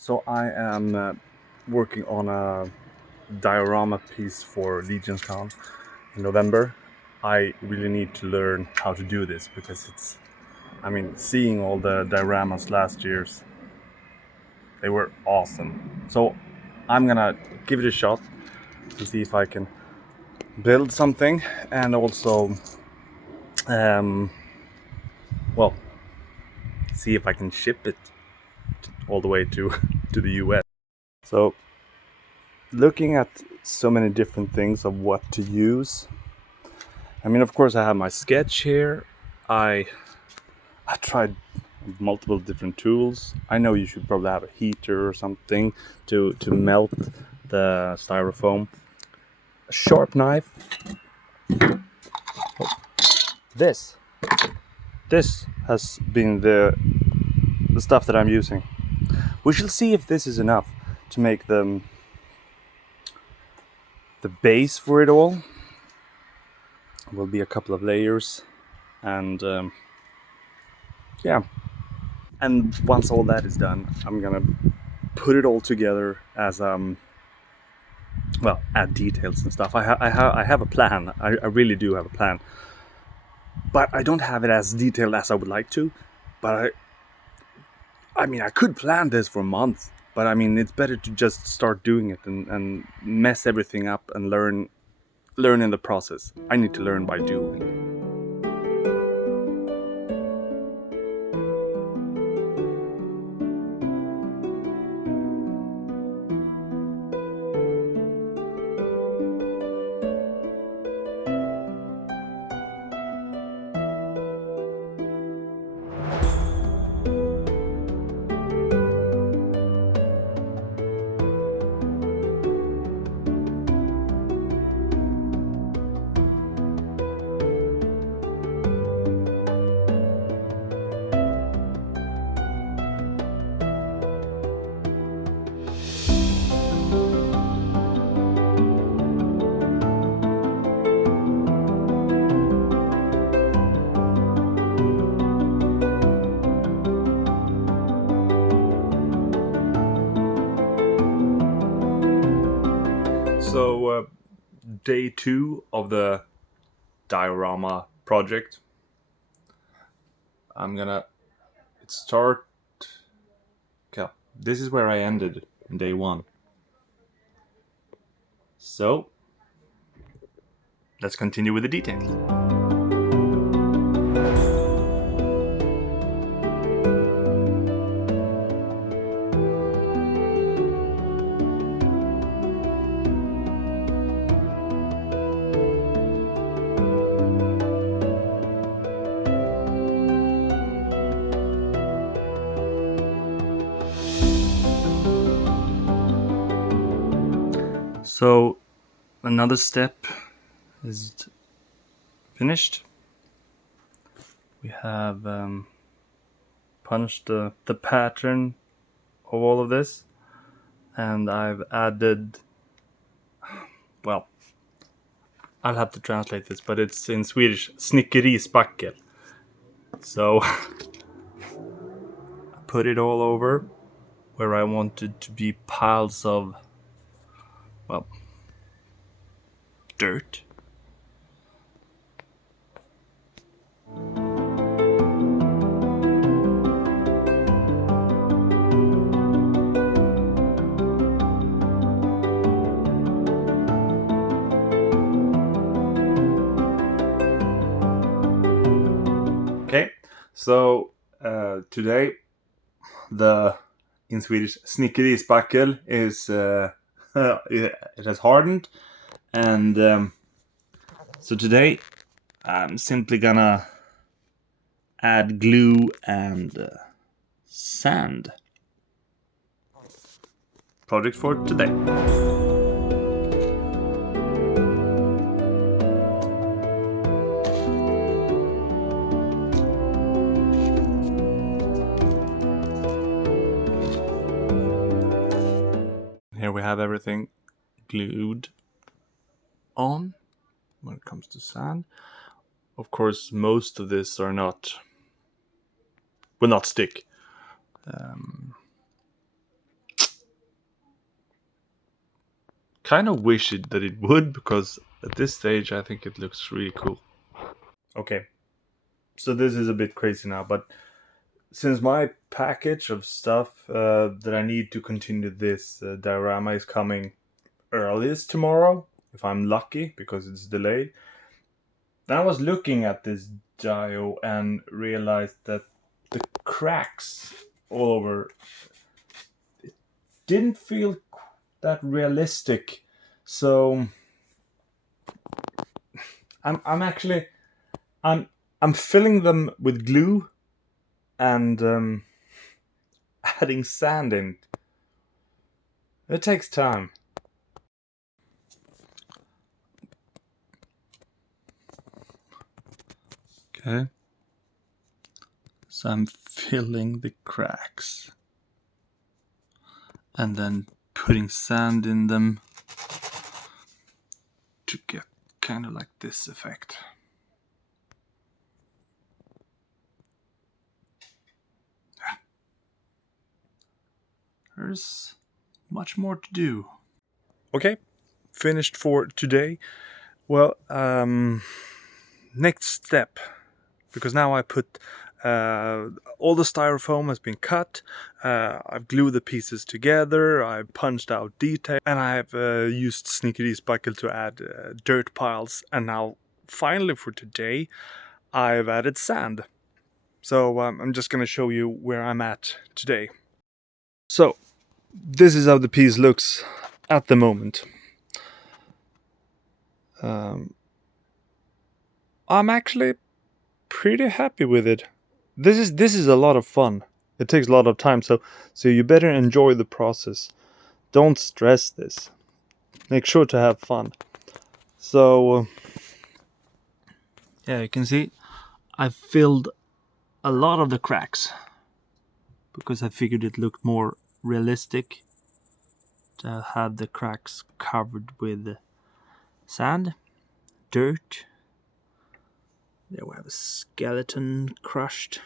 So I am working on a diorama piece for LegionsCon in November. I really need to learn how to do this because seeing all the dioramas last year's, they were awesome. So I'm gonna give it a shot to see if I can build something and also, um, well, see if I can ship it all the way to to the US. So looking at so many different things of what to use. Of course, I have my sketch here. I tried multiple different tools. I know you should probably have a heater or something to melt the styrofoam. A sharp knife. This has been the stuff that I'm using. We shall see if this is enough to make the base for it all. Will be a couple of layers, and yeah. And once all that is done, I'm gonna put it all together as add details and stuff. I have a plan. I really do have a plan, but I don't have it as detailed as I would like to. But I could plan this for months, but it's better to just start doing it and mess everything up and learn in the process. I need to learn by doing. So, day 2 of the diorama project. I'm gonna start. Okay, this is where I ended in day 1. So, let's continue with the details. So, another step is finished. We have punched the pattern of all of this, and I've added, well, I'll have to translate this, but it's in Swedish, snickerispackel. So I put it all over where I wanted to be piles of, dirt. Okay, so today in Swedish snickerispackel is it has hardened, and so today I'm simply gonna add glue and sand. Project for today. Here we have everything glued on when it comes to sand. Of course, most of this will not stick. kind of wish that it would, because at this stage I think it looks really cool. Okay, so this is a bit crazy now, but since my package of stuff that I need to continue this diorama is coming earliest tomorrow, if I'm lucky, because it's delayed, then I was looking at this dio and realized that the cracks all over, it didn't feel that realistic. So I'm actually filling them with glue and adding sand in. It takes time. Okay. So I'm filling the cracks and then putting sand in them to get kind of like this effect. There's much more to do. Okay, finished for today. Well, next step, because now I put all the styrofoam has been cut, I've glued the pieces together, I've punched out detail, and I've used Sneaky Spackle to add dirt piles, and now finally for today I've added sand. So I'm just gonna show you where I'm at today. So this is how the piece looks at the moment. I'm actually pretty happy with it. This is a lot of fun. It takes a lot of time, so you better enjoy the process. Don't stress this. Make sure to have fun. So yeah, you can see I filled a lot of the cracks because I figured it looked more realistic to have the cracks covered with sand, dirt. There we have a skeleton crushed.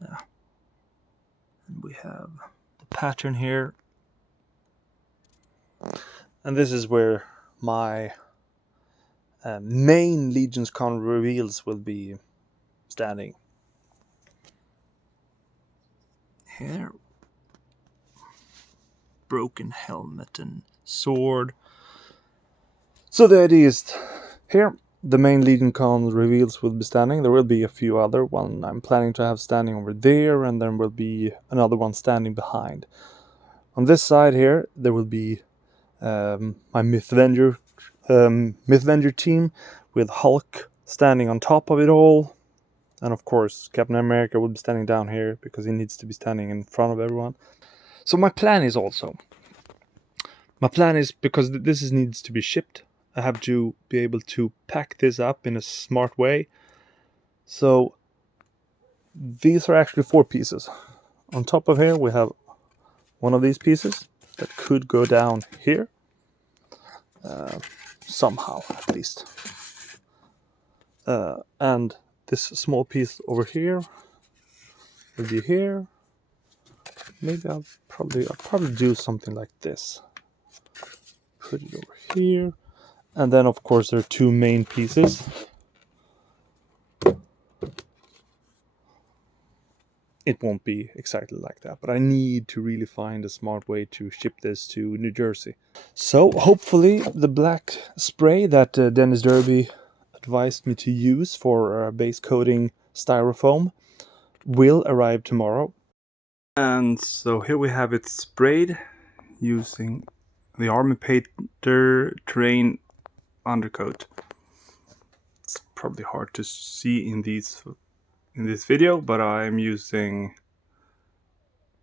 Yeah. And we have the pattern here. And this is where my main LegionsCon reveals will be standing. Here. Broken helmet and sword. So the idea is here. The main LegionsCon reveals will be standing. There will be a few other one I'm planning to have standing over there, and then will be another one standing behind. On this side here, there will be my Mythvenger team with Hulk standing on top of it all, and of course Captain America will be standing down here because he needs to be standing in front of everyone. So my plan is because this needs to be shipped. I have to be able to pack this up in a smart way. So these are actually 4 pieces. On top of here we have one of these pieces that could go down here. Somehow at least. And this small piece over here will be here. Maybe I'll probably do something like this. Put it over here. And then of course there are 2 main pieces. It won't be exactly like that, but I need to really find a smart way to ship this to New Jersey. So hopefully the black spray that Dennis Derby advised me to use for base coating styrofoam will arrive tomorrow. And so here we have it sprayed using the Army Painter Terrain undercoat. It's probably hard to see in this video, but I'm using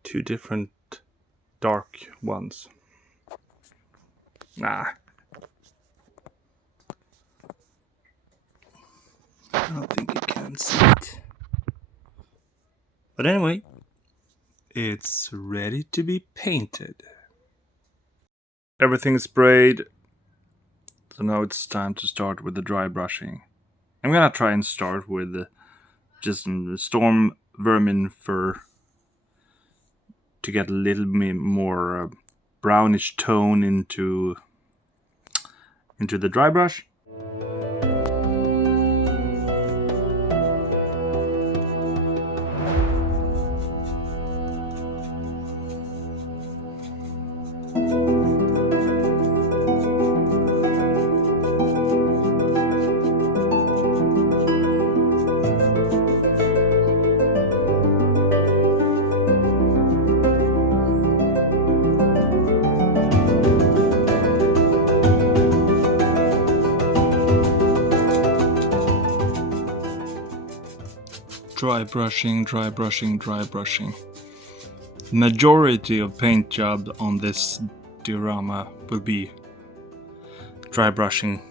2 different dark ones. I don't think you can see it. But anyway, it's ready to be painted. Everything's sprayed. So now it's time to start with the dry brushing. I'm gonna try and start with just some storm vermin fur to get a little bit more brownish tone into the dry brush. Dry brushing, dry brushing, dry brushing. Majority of paint job on this diorama will be dry brushing.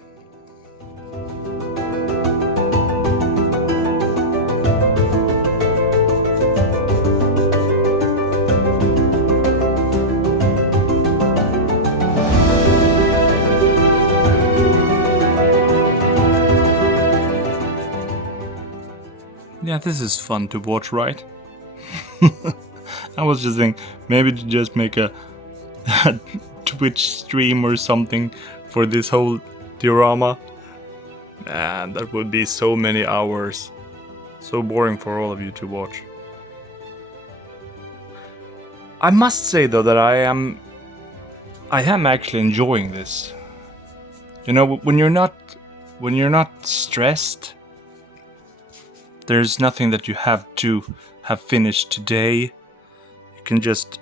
Yeah, this is fun to watch, right? I was just thinking, maybe to just make a Twitch stream or something for this whole diorama. Man, that would be so many hours. So boring for all of you to watch. I must say though that I am actually enjoying this. You know, when you're not stressed, there's nothing that you have to have finished today. You can just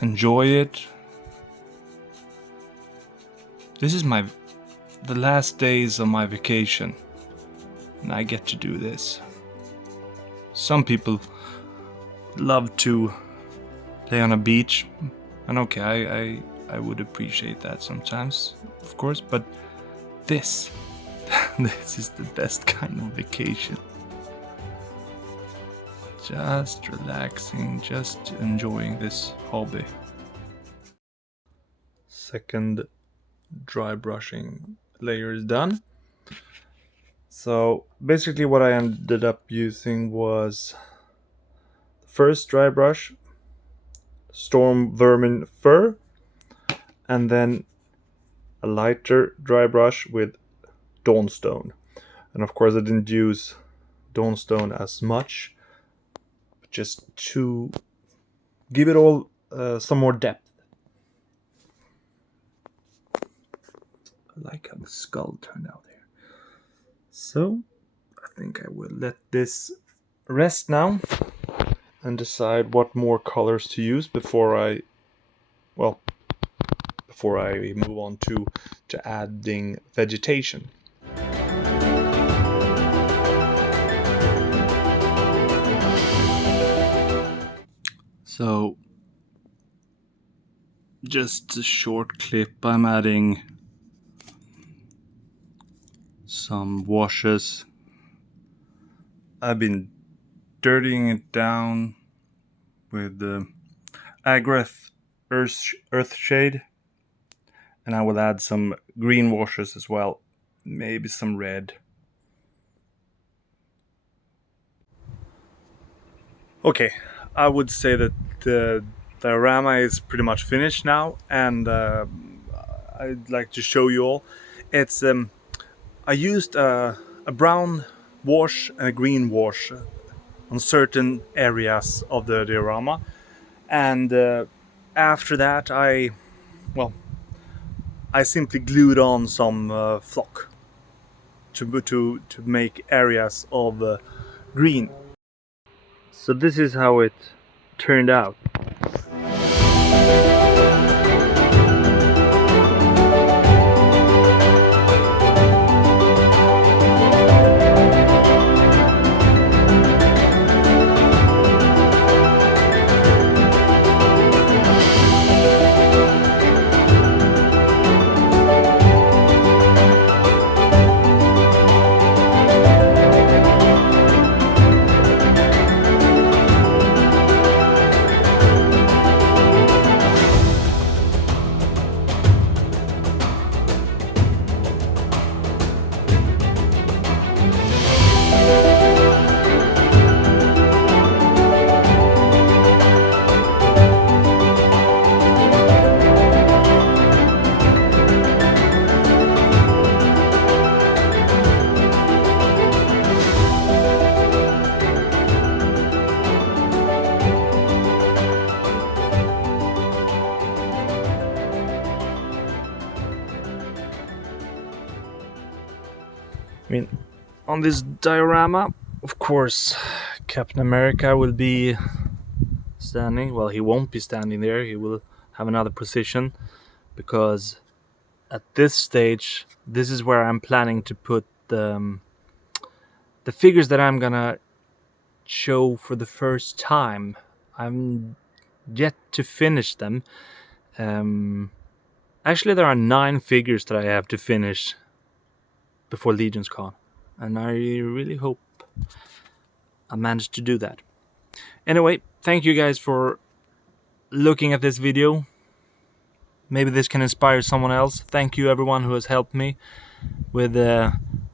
enjoy it. This is the last days of my vacation, and I get to do this. Some people love to lay on a beach, and okay, I would appreciate that sometimes, of course, but this is the best kind of vacation. Just relaxing, just enjoying this hobby. Second dry brushing layer is done. So basically what I ended up using was the first dry brush, Storm Vermin Fur, and then a lighter dry brush with Dawnstone. And of course I didn't use Dawnstone as much, but just to give it all some more depth. I like how the skull turned out here. So I think I will let this rest now and decide what more colors to use before I move on to adding vegetation. So, just a short clip, I'm adding some washes. I've been dirtying it down with the Agreth Earthshade, and I will add some green washes as well, maybe some red. Okay, I would say that the diorama is pretty much finished now, and I'd like to show you all. It's I used a brown wash and a green wash on certain areas of the diorama, and after that I simply glued on some flock to make areas of green. So this is how it turned out. mean, on this diorama, of course, Captain America will be standing. Well, he won't be standing there. He will have another position, because at this stage, this is where I'm planning to put the figures that I'm gonna show for the first time. I'm yet to finish them. Actually, there are 9 figures that I have to finish before LegionsCon, and I really hope I managed to do that. Anyway, thank you guys for looking at this video. Maybe this can inspire someone else. Thank you everyone who has helped me with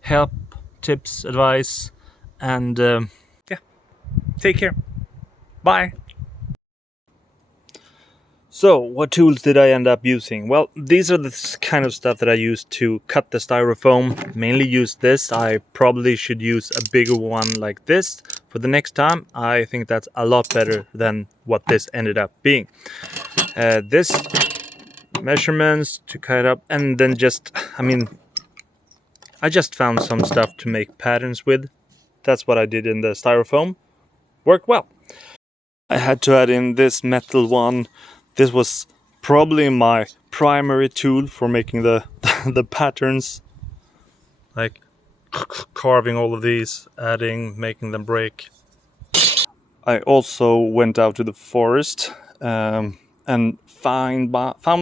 help, tips, advice, and yeah, take care. Bye. So, what tools did I end up using? Well, these are the kind of stuff that I use to cut the styrofoam. Mainly use this. I probably should use a bigger one like this for the next time. I think that's a lot better than what this ended up being. This measurements to cut up, and then just, I just found some stuff to make patterns with. That's what I did in the styrofoam. Worked well. I had to add in this metal one. This was probably my primary tool for making the the patterns, like carving all of these, adding, making them break. I also went out to the forest and found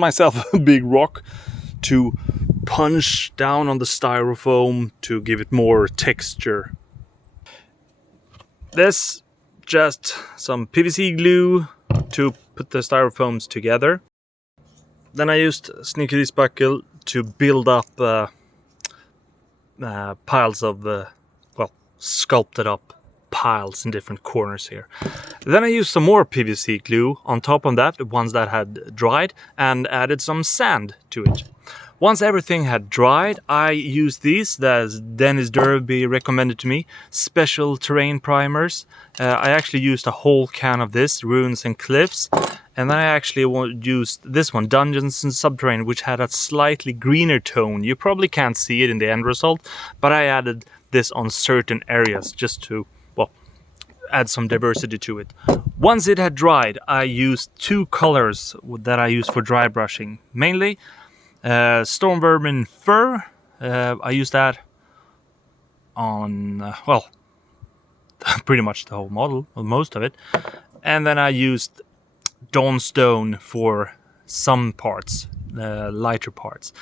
myself a big rock to punch down on the styrofoam to give it more texture. This just some PVC glue to put the styrofoams together. Then I used Sneaky Spackle to build up piles of sculpted up piles in different corners here. Then I used some more PVC glue on top of that, the ones that had dried, and added some sand to it. Once everything had dried, I used these that Dennis Derby recommended to me, special terrain primers. I actually used a whole can of this, Ruins and Cliffs, and then I actually used this one, Dungeons and Subterranean, which had a slightly greener tone. You probably can't see it in the end result, but I added this on certain areas just to, well, add some diversity to it. Once it had dried, I used 2 colors that I use for dry brushing, mainly Storm Vermin Fur. I used that on, pretty much the whole model, or most of it. And then I used Dawnstone for some parts, lighter parts.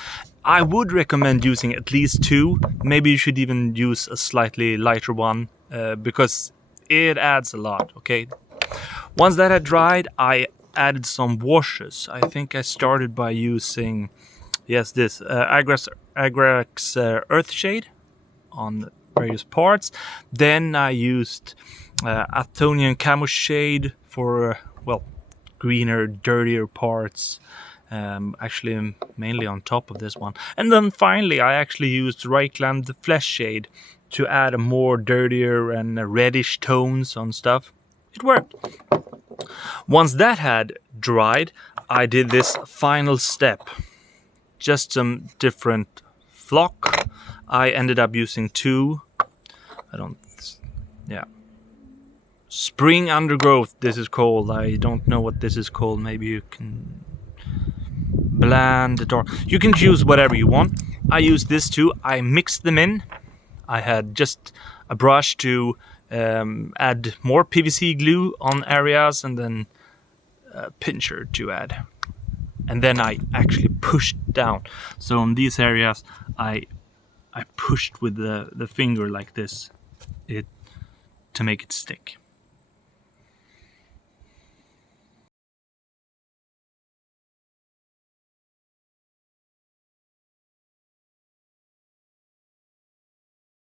I would recommend using at least 2. Maybe you should even use a slightly lighter one, because it adds a lot, okay? Once that had dried, I added some washes. I think I started by using, yes, this Agrax Earthshade on various parts. Then I used Athonian Camo Shade for, greener, dirtier parts. Actually, mainly on top of this one. And then finally, I actually used Reichland Flesh Shade to add a more dirtier and reddish tones on stuff. It worked. Once that had dried, I did this final step. Just some different flock. I ended up using 2. Spring Undergrowth, this is called. I don't know what this is called. Maybe you can blend it, or you can choose whatever you want. I used this too. I mixed them in. I had just a brush to add more PVC glue on areas, and then a pincher to add. And then I actually pushed down. So on these areas, I pushed with the finger like this, to make it stick.